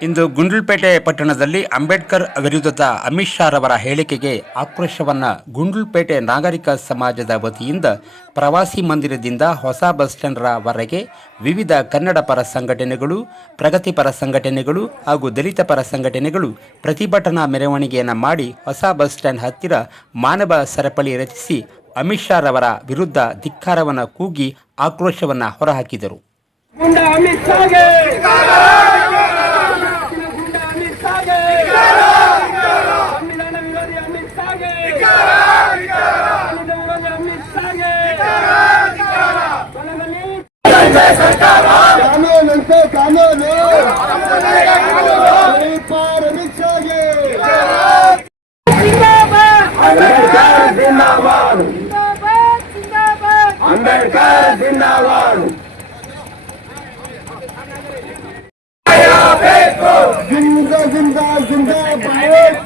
ಇಂದು ಗುಂಡ್ಲುಪೇಟೆ ಪಟ್ಟಣದಲ್ಲಿ ಅಂಬೇಡ್ಕರ್ ವಿರುದ್ಧದ ಅಮಿತ್ ಶಾ ರವರ ಹೇಳಿಕೆಗೆ ಆಕ್ರೋಶವನ್ನು ಗುಂಡ್ಲುಪೇಟೆ ನಾಗರಿಕ ಸಮಾಜದ ವತಿಯಿಂದ ಪ್ರವಾಸಿ ಮಂದಿರದಿಂದ ಹೊಸ ಬಸ್ ಸ್ಟ್ಯಾಂಡ್ರವರೆಗೆ ವಿವಿಧ ಕನ್ನಡ ಪರ ಸಂಘಟನೆಗಳು ಪ್ರಗತಿಪರ ಸಂಘಟನೆಗಳು ಹಾಗೂ ದಲಿತ ಪರ ಸಂಘಟನೆಗಳು ಪ್ರತಿಭಟನಾ ಮೆರವಣಿಗೆಯನ್ನು ಮಾಡಿ ಹೊಸ ಬಸ್ ಸ್ಟ್ಯಾಂಡ್ ಹತ್ತಿರ ಮಾನವ ಸರಪಳಿ ರಚಿಸಿ ಅಮಿತ್ ಶಾ ರವರ ವಿರುದ್ಧ ಧಿಕ್ಕಾರವನ್ನು ಕೂಗಿ ಆಕ್ರೋಶವನ್ನು ಹೊರಹಾಕಿದರು. अंबेडकर जिंदाबाद। ज़िंदा ज़िंदा ज़िंदा भारत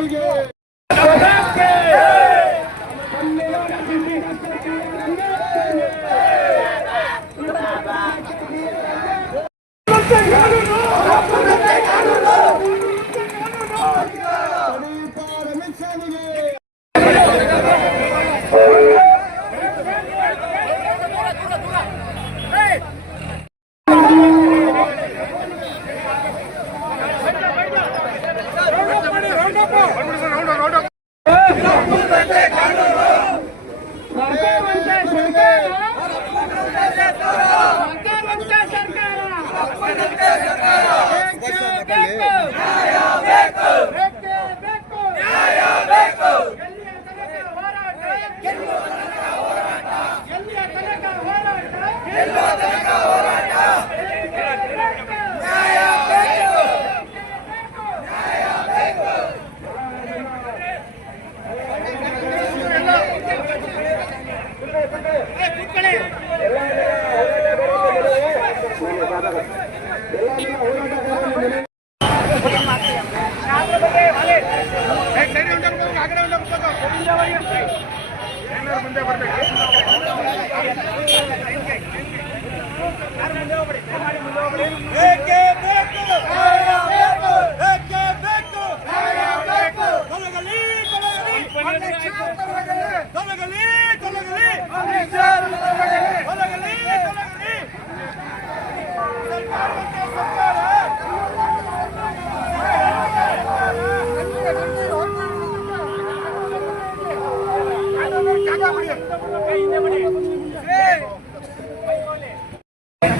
ಅಮಿತ್ Get there! ಬೇಕೇ ಬೇಕು.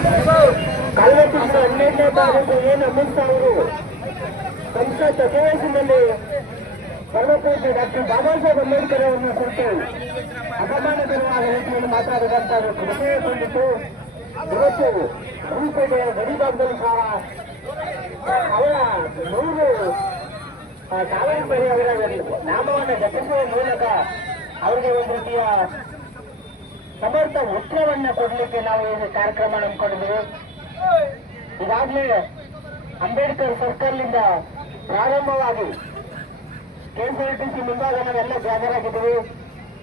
ತಿಂಗಳ ಹನ್ನೆರಡನೇ ತಾರೀಕು ಏನು ಅಮಿತ್ ಅವರು? ಸಂಸತ್ ಅಧಿವೇಶನದಲ್ಲಿ ಸರ್ವಪೂಜ್ಯ ಡಾಕ್ಟರ್ ಬಾಬಾ ಸಾಹೇಬ್ ಅಂಬೇಡ್ಕರ್ ಅವರನ್ನ ಕುರಿತು ಅಪಮಾನಕರವಾದ ರೀತಿಯಲ್ಲಿ ಮಾತಾಡಿದಂತಹ ವಿಷಯ ಕೊಂಡಿತು ಇವತ್ತು ಗುರುಪೇಟೆಯ ಗಡಿಭಾಗದಲ್ಲಿ ಸಹ ಅವರ ನೂರು ಕಾವೇರಿ ಅವರ ನಾಮವನ್ನು ಜಪಿಸುವ ಮೂಲಕ ಅವರಿಗೆ ಒಂದು ರೀತಿಯ ಸಮರ್ಥ ಉತ್ತರವನ್ನ ಕೊಡ್ಲಿಕ್ಕೆ ನಾವು ಈ ಕಾರ್ಯಕ್ರಮ ನಂಬ್ಕೊಂಡಿದ್ದೀವಿ ಈಗಾಗಲೇ ಅಂಬೇಡ್ಕರ್ ಸರ್ಕಲ್ನಿಂದ ಪ್ರಾರಂಭವಾಗಿ ಕೆಎಸ್ಆರ್ಟಿಸಿ ಮುಂಭಾಗ ನಾವೆಲ್ಲ ಜಾಗರಾಗಿದ್ದೀವಿ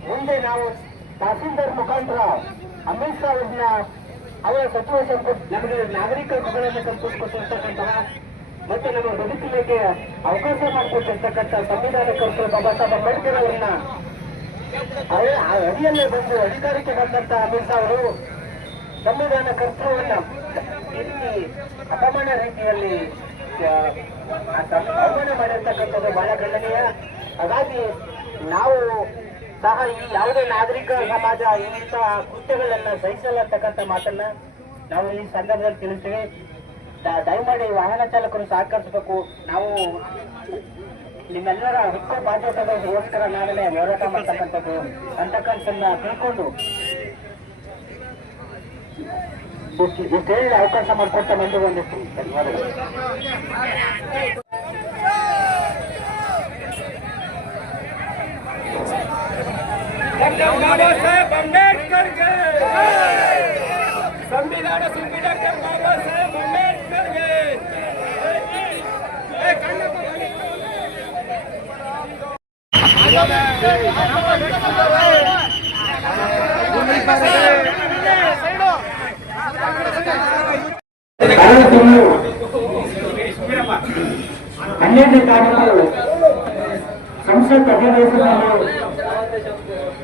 ಮುಂದೆ ನಾವು ತಹಸೀಲ್ದಾರ್ ಮುಖಾಂತರ ಅಮಿತ್ ಶಾ ಅವ್ರನ್ನ, ಅವರ ಸಚಿವ ಸಂಪುಟ ನಮಗೆ ನಾಗರಿಕ ಹಕ್ಕುಗಳನ್ನು ಕಲ್ಪಿಸಿಕೊಟ್ಟಿರ್ತಕ್ಕಂತಹ ಮತ್ತು ನಮ್ಮ ಬದುಕಲಿಕ್ಕೆ ಅವಕಾಶ ಮಾಡಿಕೊಟ್ಟಿರ್ತಕ್ಕಂಥ ಸಂವಿಧಾನ ಕರ್ತರು ಬಾಬಾ ಸಾಹೇಬ್ ಅಂಬೇಡ್ಕರ್ ಅವರನ್ನ ಅಡಿಯಲ್ಲೇ ಬಂದು ಅಧಿಕಾರಕ್ಕೆ ಬಂದಂತ ಅಮಿತ್ ಶಾ ಅವರು ಸಂವಿಧಾನ ಕರ್ತೃವನ್ನ ರೀತಿ ಅಪಮಾನ ರೀತಿಯಲ್ಲಿ ಅಪಮಾನ ಮಾಡಿರ್ತಕ್ಕಂಥದ್ದು ಬಹಳ ಖಂಡನೀಯ. ಹಾಗಾಗಿ ನಾವು ಸಹ ಈ ಯಾವುದೇ ನಾಗರಿಕ ಸಮಾಜ ರೀತ ಕೃತ್ಯಗಳನ್ನ ಸಹಿಸಲ್ಲ ಅಂತಕ್ಕಂಥ ಮಾತನ್ನ ನಾವು ಈ ಸಂದರ್ಭದಲ್ಲಿ ತಿಳಿಸ್ತೇವೆ. ದಯಮಾಡಿ ವಾಹನ ಚಾಲಕರು ಸಹಕರಿಸಬೇಕು. ನಾವು ನಿಮ್ಮೆಲ್ಲರ ಹುಟ್ಟು ಬಾಧ್ಯತೆಗಳಿಗೋಸ್ಕರ ನಾಳೆ ಹೋರಾಟ ಮಾಡ್ತಕ್ಕಂಥದ್ದು ಅಂತಕ್ಕಂಥದ್ದನ್ನ ತಿಳ್ಕೊಂಡು ಇಷ್ಟು ಹೇಳಿ ಅವಕಾಶ ಮಾಡ್ಕೊಂತ ಮಂದಿ ಬಂದಿತ್ತು ಧನ್ಯವಾದಗಳು. ಕಳೆದ ತಿಂಗಳು ಹನ್ನೆರಡನೇ ತಾರೀಕು ಸಂಸತ್ ಅಧಿವೇಶನದಲ್ಲಿ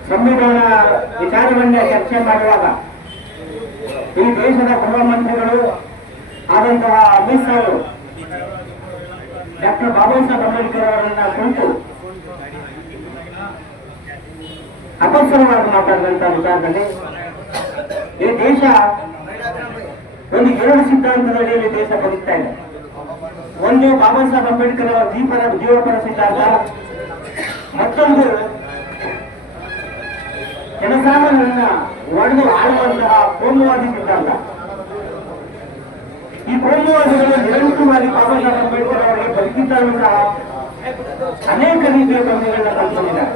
ಸಂವಿಧಾನ ವಿಚಾರವನ್ನ ಚರ್ಚೆ ಮಾಡುವಾಗ ಈ ದೇಶದ ಗೃಹ ಮಂತ್ರಿಗಳು ಆದಂತಹ ಅಮಿತ್ ಶಾ ಅವರು ಡಾಕ್ಟರ್ ಬಾಬಾ ಸಾಹೇಬ್ ಅಂಬೇಡ್ಕರ್ ಅವರನ್ನ ಕುರಿತು ಅಪಸ್ವರವಾಗಿ ಮಾತಾಡಿದಂತಹ ವಿಚಾರದಲ್ಲಿ ಈ ದೇಶ ಒಂದು ಎರಡು ಸಿದ್ಧಾಂತದ ಅಡಿಯಲ್ಲಿ ದೇಶ ಬದುಕ್ತಾ ಇದೆ. ಒಂದು ಬಾಬಾ ಸಾಹೇಬ್ ಅಂಬೇಡ್ಕರ್ ಅವರ ಜೀವಪರ ಜೀವಪರ ಸಿದ್ಧಾಂತ, ಮತ್ತೊಂದು ಜನಸಾಮಾನ್ಯರನ್ನ ಒಡೆದು ಆಳುವಂತಹ ಕೋಮುವಾದಿ ಸಿದ್ಧಾಂತ. ಈ ಕೋಮುವಾದಿಗಳು ನಿರಂತರವಾಗಿ ಬಾಬಾ ಸಾಹೇಬ್ ಅಂಬೇಡ್ಕರ್ ಅವರಿಗೆ ಬದುಕಿದ್ದಾಗೂ ಸಹ ಅನೇಕ ರೀತಿಯ ಕಂಪನಿಗಳನ್ನ ತಂದುಕೊಂಡಿದ್ದಾರೆ.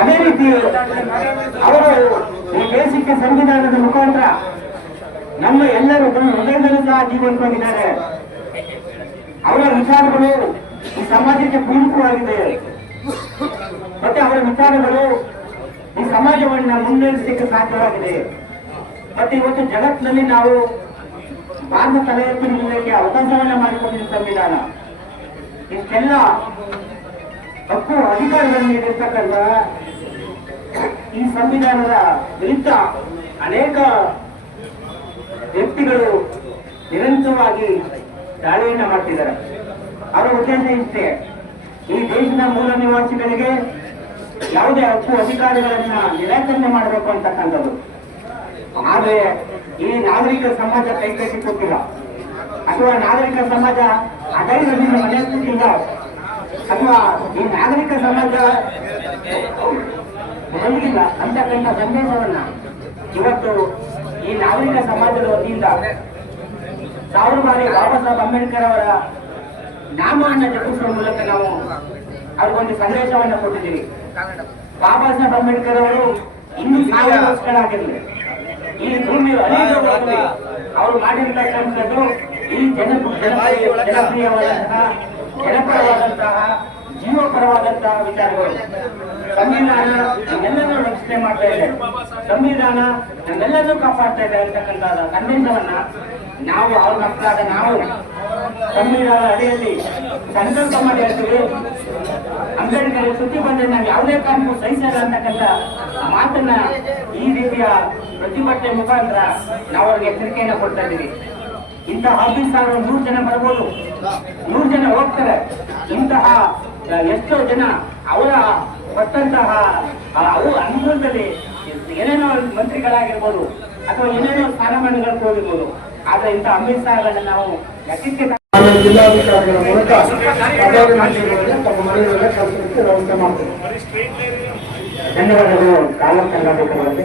ಅದೇ ರೀತಿ ಅವರು ಈ ದೇಶಕ್ಕೆ ಸಂವಿಧಾನದ ಮುಖಾಂತರ ನಮ್ಮ ಎಲ್ಲರೂ ಸಹ ಜೀವಂತವಾಗಿದ್ದಾರೆ ಅವರ ವಿಚಾರಗಳು ಈ ಸಮಾಜಕ್ಕೆ ಪೂರಕವಾಗಿದೆ. ಮತ್ತೆ ಅವರ ವಿಚಾರಗಳು ಈ ಸಮಾಜವನ್ನು ನಾವು ಮುನ್ನಡೆಸಲಿಕ್ಕೆ ಸಾಧ್ಯವಾಗಿದೆ. ಮತ್ತೆ ಇವತ್ತು ಜಗತ್ತಿನಲ್ಲಿ ನಾವು ಭಾರತ ತಲೆ ಎತ್ತಿ ಅವಕಾಶವನ್ನ ಮಾಡಿಕೊಂಡಿದ್ದ ಸಂವಿಧಾನ. ಇಷ್ಟೆಲ್ಲ ಹಕ್ಕು ಅಧಿಕಾರಗಳನ್ನು ನೀಡಿರ್ತಕ್ಕಂಥ ಈ ಸಂವಿಧಾನದ ವಿರುದ್ಧ ಅನೇಕ ವ್ಯಕ್ತಿಗಳು ನಿರಂತರವಾಗಿ ದಾಳಿಯನ್ನ ಮಾಡ್ತಿದ್ದಾರೆ. ಅವರ ಉದ್ದೇಶ ಇಷ್ಟೇ, ಈ ದೇಶದ ಮೂಲ ನಿವಾಸಿಗಳಿಗೆ ಯಾವುದೇ ಹಕ್ಕು ಅಧಿಕಾರಗಳನ್ನ ನಿರಾಕರಣೆ ಮಾಡಬೇಕು ಅಂತಕ್ಕಂಥದ್ದು. ಆದ್ರೆ ಈ ನಾಗರಿಕ ಸಮಾಜ ಕೈಕಟ್ಟಿಕೊಟ್ಟಿಲ್ಲ ಅಥವಾ ನಾಗರಿಕ ಸಮಾಜ ಅದೇ ಮನೆ ಕೂತಿಲ್ಲ ಅಥವಾ ಈ ನಾಗರಿಕ ಸಮಾಜ ಬಂದಿಲ್ಲ ಅಂತಕ್ಕಂಥ ಸಂದೇಶವನ್ನ ಇವತ್ತು ಈ ನಾಗರಿಕ ಸಮಾಜದ ವತಿಯಿಂದ ಸಾವಿರ ಬಾರಿ ಬಾಬಾ ಸಾಹೇಬ್ ಅಂಬೇಡ್ಕರ್ ಅವರ ನಾಮವನ್ನು ಜಪಿಸುವ ಮೂಲಕ ನಾವು ಅವ್ರಿಗೊಂದು ಸಂದೇಶವನ್ನ ಕೊಟ್ಟಿದ್ದೀವಿ. ಬಾಬಾ ಸಾಹೇಬ್ ಅಂಬೇಡ್ಕರ್ ಅವರು ಇನ್ನು ಸಾವಿರ ಈ ಭೂಮಿ ಅವರು ಮಾಡಿರ್ತಕ್ಕಂಥದ್ದು ಈ ಜನ ಜನಪ್ರಿಯ ಜನಪ್ರಿಯವಾದಂತಹ ಜನಪರವಾದಂತಹ, ಜೀವಪರವಾದಂತಹ ವಿಚಾರಗಳು. ಸಂವಿಧಾನ ನಮ್ಮೆಲ್ಲರೂ ರಕ್ಷಣೆ ಮಾಡ್ತಾ ಇದೆ. ಸಂವಿಧಾನ ನಮ್ಮೆಲ್ಲರೂ ಕಾಪಾಡ್ತಾ ಇದೆ ಅಂತಕ್ಕಂತಹ ಸಂದೇಶವನ್ನ ನಾವು ಅವ್ರ ಮಕ್ಕಳಾದ ನಾವು ಸಂವಿಧಾನ ಅಡಿಯಲ್ಲಿ ಸಂಕಲ್ಪ ಮಾಡಿ ಹೇಳ್ತೀವಿ. ಅಂಬೇಡ್ಕರ್ ಸುದ್ದಿ ಬಂದ್ರೆ ನಾವು ಯಾವುದೇ ಕಾರಣಕ್ಕೂ ಸಹಿಸಲ್ಲ ಅಂತಕ್ಕಂಥ ಮಾತನ್ನ ಈ ರೀತಿಯ ಪ್ರತಿಭಟನೆ ಮುಖಾಂತರ ನಾವು ಅವ್ರಿಗೆ ಎಚ್ಚರಿಕೆಯನ್ನು ಕೊಡ್ತಾ ಇದ್ದೀವಿ. ಇಂತಹ ಆಫೀಸರ್ ನೂರು ಜನ ಬರ್ಬೋದು. ನೂರು ಜನ ಹೋಗ್ತಾರೆ. ಇಂತಹ ಎಷ್ಟೋ ಜನ ಅವರ ಕೊಟ್ಟಂತಹ ಅವು ಅನುಕೂಲದಲ್ಲಿ ಏನೇನೋ ಮಂತ್ರಿಗಳಾಗಿರ್ಬೋದು ಅಥವಾ ಏನೇನೋ ಸ್ಥಾನಮಾನಗಳು ಹೋಗಿರ್ಬೋದು. ಆದ್ರೆ ಇಂಥ ಅಮಿತ್ ಸಾಹೇಬನ್ನ ನಾವು ತಗೊಳ್ಳೋದು ಜಿಲ್ಲಾಧಿಕಾರಿಗಳ ಮೂಲಕ ಧನ್ಯವಾದಗಳು. ಕಾಲ ಕರ್ನಾಟಕಕ್ಕೆ